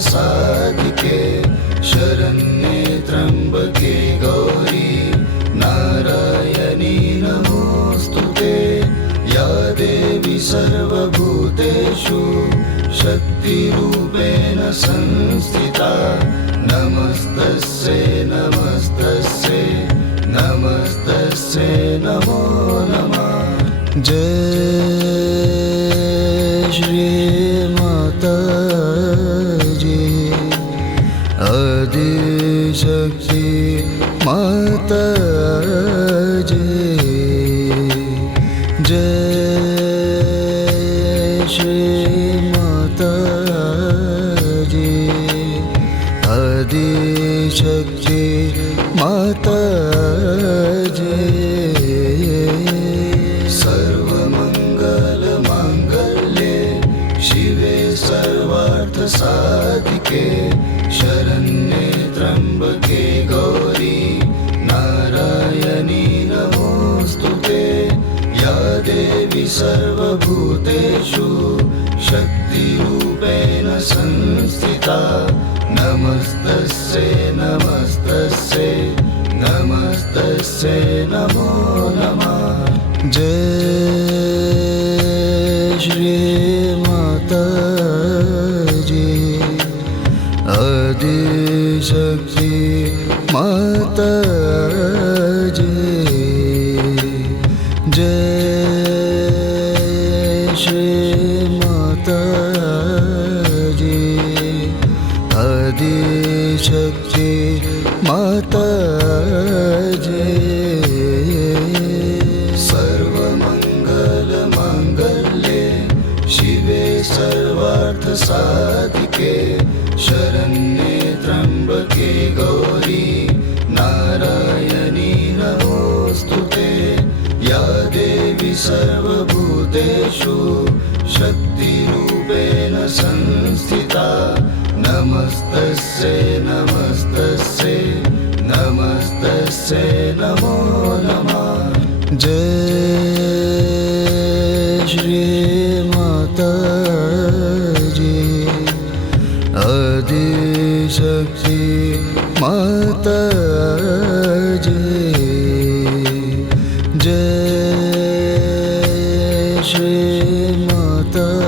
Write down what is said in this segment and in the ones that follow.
साधिके शरण्ये त्र्यंबके गौरी नारायणी नमोस्तुते। या देवी सर्वभूतेषु शक्तिरूपेण संस्थिता नमस्तस्यै नमस्तस्यै नमस्तस्यै नमो नमः। जय श्री माताजी आदिशक्ति माताजी। जय श्री माताजी आदिशक्ति माताजी। सर्वमंगलमांगल्ये शिवे सर्वार्थसाधिके शरण्ये त्र्यंबके गौरी नारायणी नमोस्तुते। या देवी सर्वभूतेषु शक्तिरूपेण संस्थिता नमस्तस्यै नमस्तस्यै नमस्तस्यै नमो नमः। जय श्री माताजी आदिशक्ति माताजी। जय श्री माताजी आदिशक्ति माताजी। सर्वमंगलमांगल्ये शिवे सर्वार्थसाधिके शरण्ये त्र्यंबके गौरी नारायणी नमोस्तुते। या देवी सर्वभूतेषु शक्तिरूपेण संस्थिता नमस्तस्यै नमस्तस्यै नमस्तस्यै नमो नमः। जय श्री माताजी आदिशक्ति माताजी। जय श्री माताजी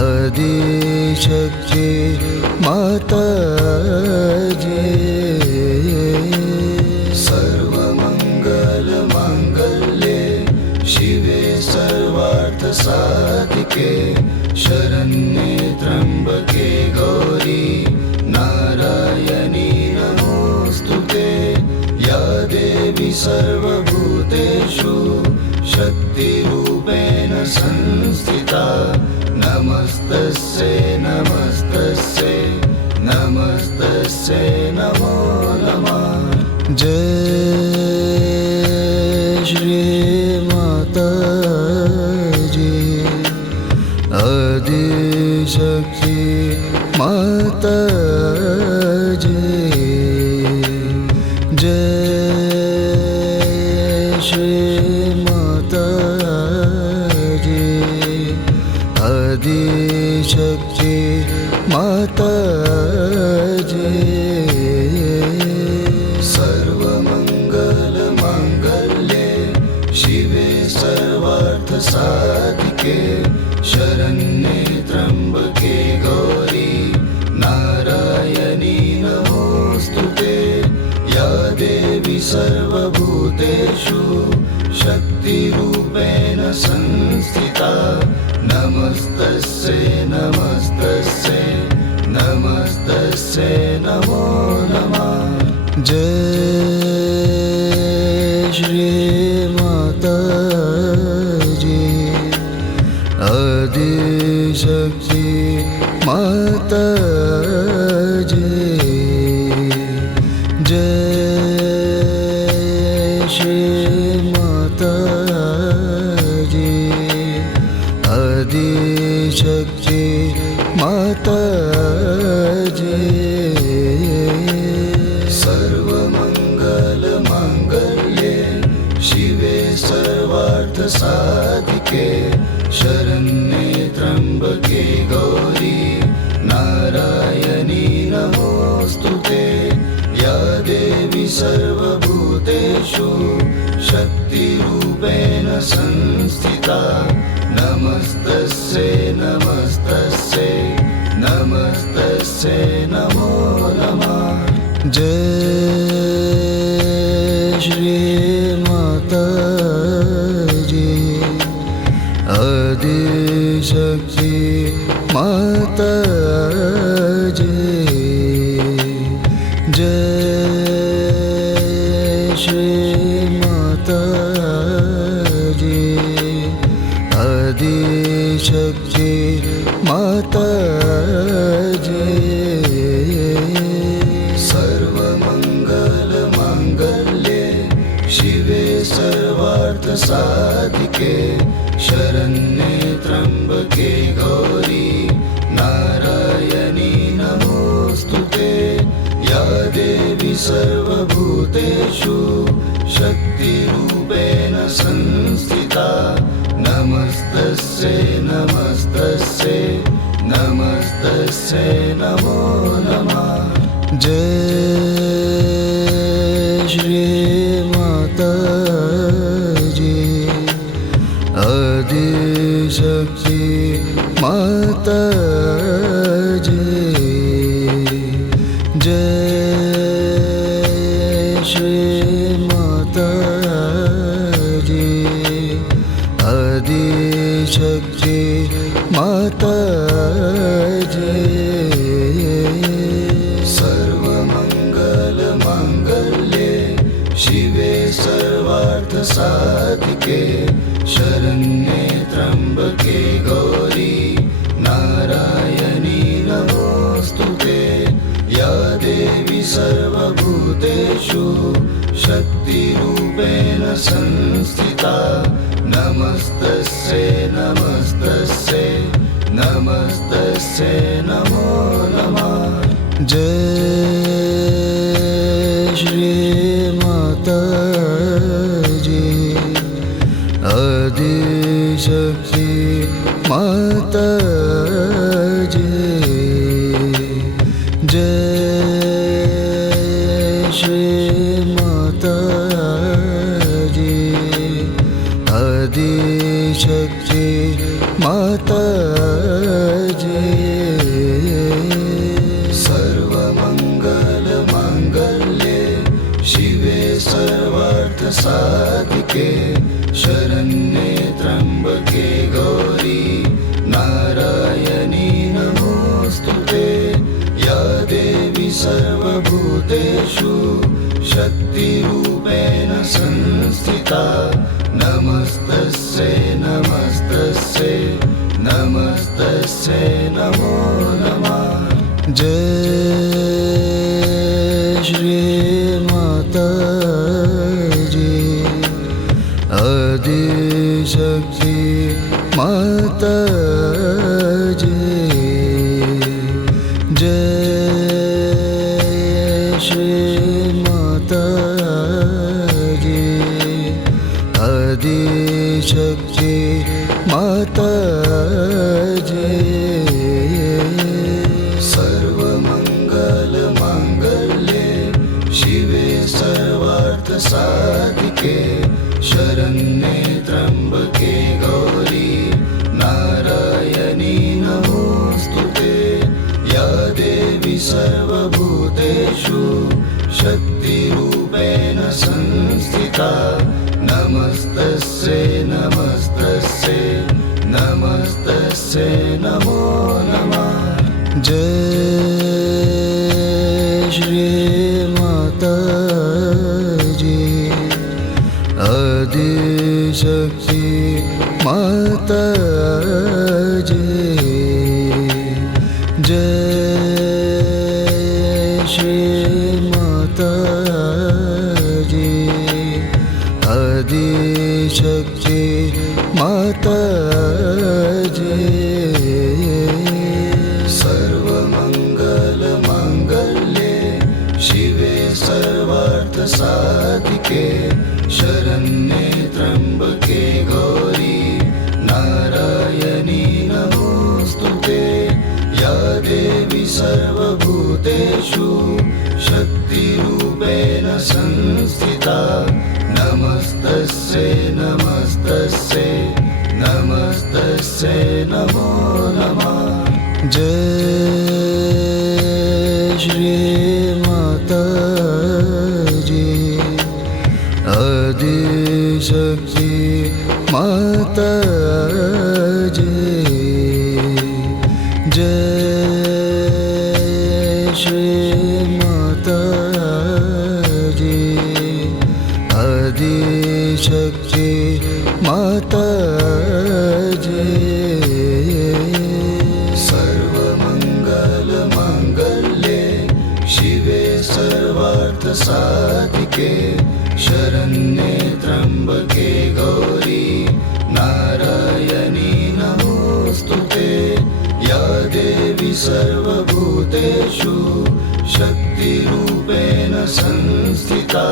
आदिशक्ति माताजी। सर्वमंगलमांगल्ये शिवे सर्वार्थसाधिके शरण्ये त्र्यंबके गौरी नारायणी नमोस्तुते। या देवी सर्वभूतेषु शक्तिरूपेण संस्थिता नमस्तस्यै नमस्तस्यै नमस्तस्यै नमो नमः। जय श्री माताजी आदिशक्ति माताजी। जय श्री माताजी आदिशक्ति माताजी। सर्वमंगलमांगल्ये शिवे सर्वार्थसाधिके शरण्ये त्र्यंबके गौरी नारायणी नमोस्तुते। या देवी सर्वभूतेषु शक्तिरूपेण संस्थिता नमस्तस्यै नमस्तस्यै नमस्तस्यै नमो नमः। जय श्री माताजी आदिशक्ति माताजी। जय श्री माताजी आदिशक्ति माताजी। सर्वमंगलमांगल्ये शिवे सर्वार्थसाधिके शरण्ये त्र्यंबके गौरी सर्वभूतेषु शक्तिरूपेण संस्थिता नमस्तस्यै नमस्तस्यै नमस्तस्यै नमो नमः। जय श्री माताजी आदिशक्ति माताजी। जय श्री माताजी आदिशक्ति माताजी। सर्वमङ्गलमाङ्गल्ये शिवे सर्वार्थसाधिके शरण्ये त्र्यम्बके गौरी नारायणी नमोऽस्तुते। या देवी सर्वभूतेषु शक्तिरूपेण संस्थिता नमस्तस्यै नमस्तस्यै नमस्तस्यै नमो नमः। जय श्री माताजी आदिशक्ति माताजी। जय श्री माताजी आदिशक्ति माताजी। सर्वमङ्गलमाङ्गल्ये शिवे सर्वार्थसाधिके शरण्ये त्र्यम्बके गौरी नारायणी नमोऽस्तुते। या देवी सर्वभूतेषु शक्तिरूपेण संस्थिता नमस्तस्यै नमस्तस्यै नमस्तस्यै नमो नमः। जय श्री माताजी आदिशक्ति माताजी। जय श्री माताजी आदिशक्ति माताजी। सर्वमङ्गलमाङ्गल्ये शिवे सर्वार्थसाधिके शरण्ये त्र्यम्बके गौरी नारायणी नमोऽस्तुते। या देवी सर्वभूतेषु शक्तिरूपेण संस्थिता नमस्तस्यै नमस्तस्यै नमस्तस्यै नमो नमः। जय श्री माताजी आदिशक्ति माताजी। जय श्री माताजी आदिशक्ति माताजी। सर्वमङ्गलमाङ्गल्ये शिवे सर्वार्थसाधिके शरण्ये त्र्यम्बके गौरी नारायणी नमोऽस्तुते। या देवी सर्वभूतेषु शक्तिरूपेण संस्थिता नमस्तस्यै नमस्तस्यै नमस्तस्यै नमो नमः। जय श्री माताजी आदिशक्ति माताजी। जय श्री माताजी आदिशक्ति माताजी। सर्वमङ्गलमाङ्गल्ये शिवे सर्वार्थसाधिके शरण्ये त्र्यम्बके गौरी नारायणी नमोऽस्तुते। या देवी सर्वभूतेषु शक्तिरूपेण नमस्तस्यै नमस्तस्यै नमस्तस्यै नमो नमः। जय श्री माताजी आदिशक्ति माताजी। जय श्री माताजी आदिशक्ति माताजी। सर्वमङ्गलमाङ्गल्ये शिवे सर्वार्थसाधिके शरण्ये त्र्यम्बके गौरी नारायणी नमोऽस्तुते। या देवी सर्वभूतेषु शक्तिरूपेण संस्थिता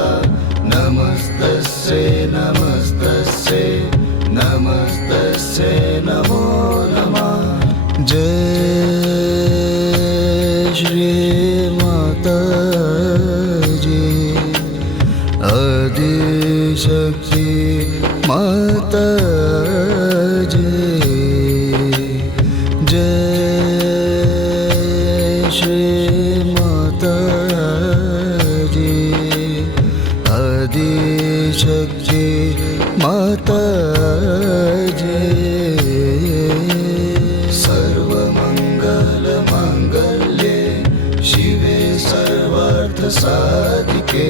नमस्तस्यै नमस्तस्यै नमस्तस्यै नमो नमः। जय श्री माताजी आदिशक्ति माताजी। जय श्री माताजी आदिशक्ति माताजी। सर्वमङ्गलमाङ्गल्ये शिवे सर्वार्थसाधिके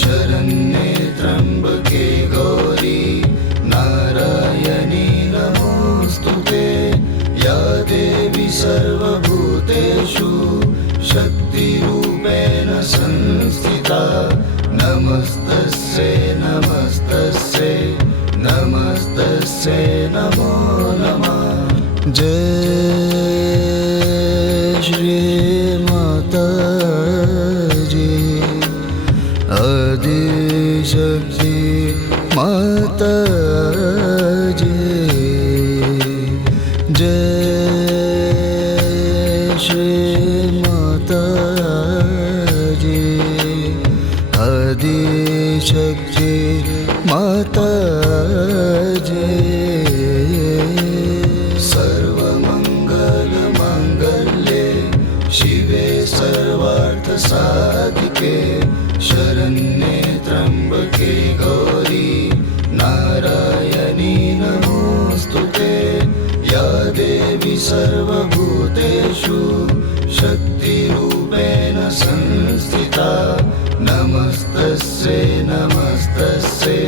शरण्ये त्र्यम्बके गौरी नारायणी नमोऽस्तुते। या देवी सर्वभूतेषु शक्तिरूपेण संस्थिता नमस्तस्यै नमस्तस्यै नमस्तस्यै नमो नमः। जय श्री माताजी आदिशक्ति माताजी। जय श्री माताजी आदिशक्ति माताजी। सर्वमङ्गलमाङ्गल्ये शिवे सर्वार्थसाधिके शरण्ये त्र्यम्बके गौरी नारायणी नमोऽस्तुते। या देवी सर्वभूतेषु शक्तिरूपेण संस्थिता नमस्तस्यै नमस्तस्यै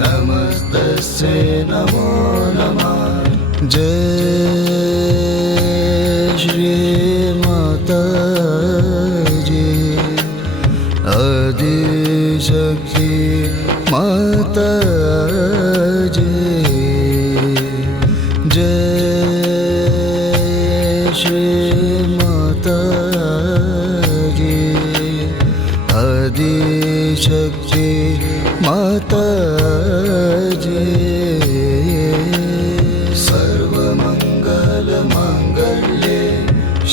नमस्तस्यै नमो नमः। जय श्री माताजी आदिशक्ति माताजी। जय श्री माताजी आदिशक्ति माताजी। सर्वमङ्गलमाङ्गल्ये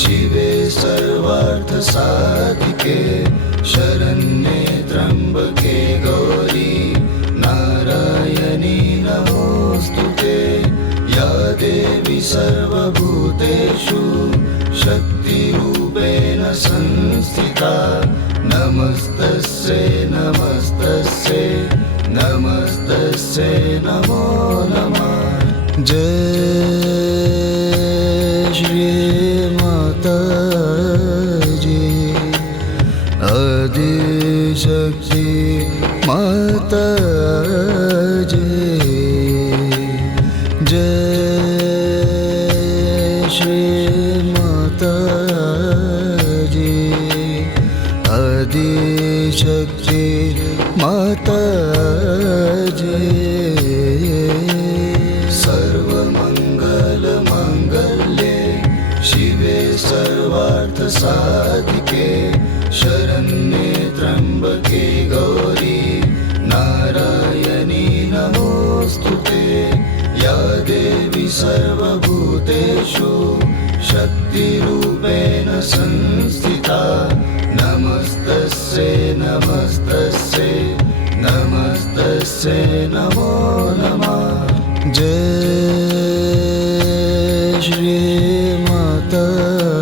शिवे सर्वार्थसाधिके शरण्ये त्र्यम्बके गौरी नारायणी नमोऽस्तुते। या देवी सर्वभूतेषु शक्तिरूपेण संस्थिता नमस्तस्यै नमस्तस्यै नमस्तस्यै नमो नमः। जय श्री माताजी आदिशक्ति माताजी। जय श्री माताजी आदिशक्ति माताजी। सर्वमङ्गलमाङ्गल्ये शिवे सर्वार्थसाधिके शरण्ये त्र्यम्बके गौरी नारायणी नमोऽस्तुते। या देवी सर्वभूतेषु शक्तिरूपेण संस्थिता नमस्तस्यै नमस्तस्यै नमस्तस्यै नमो नमः जय श्री माताजी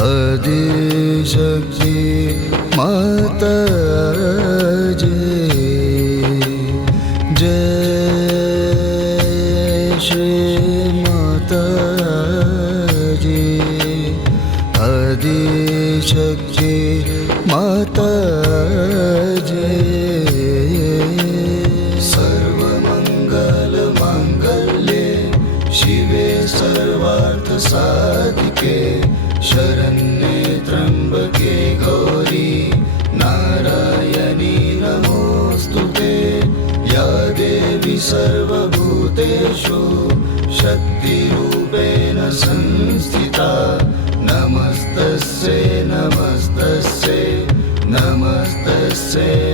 आदिशक्ती माताजी जय श्री माताजी आदिशक्ती माताजी सर्वमंगलमांगल्ये शिवे सर्वार्थसाधिके शरण्ये त्र्यंबके गौरी नारायणी नमोस्तुते या देवी सर्वभूतेषु शक्तिरूपेण संस्थिता नमस्तस्यै नमस्तस्यै नमस्तस्यै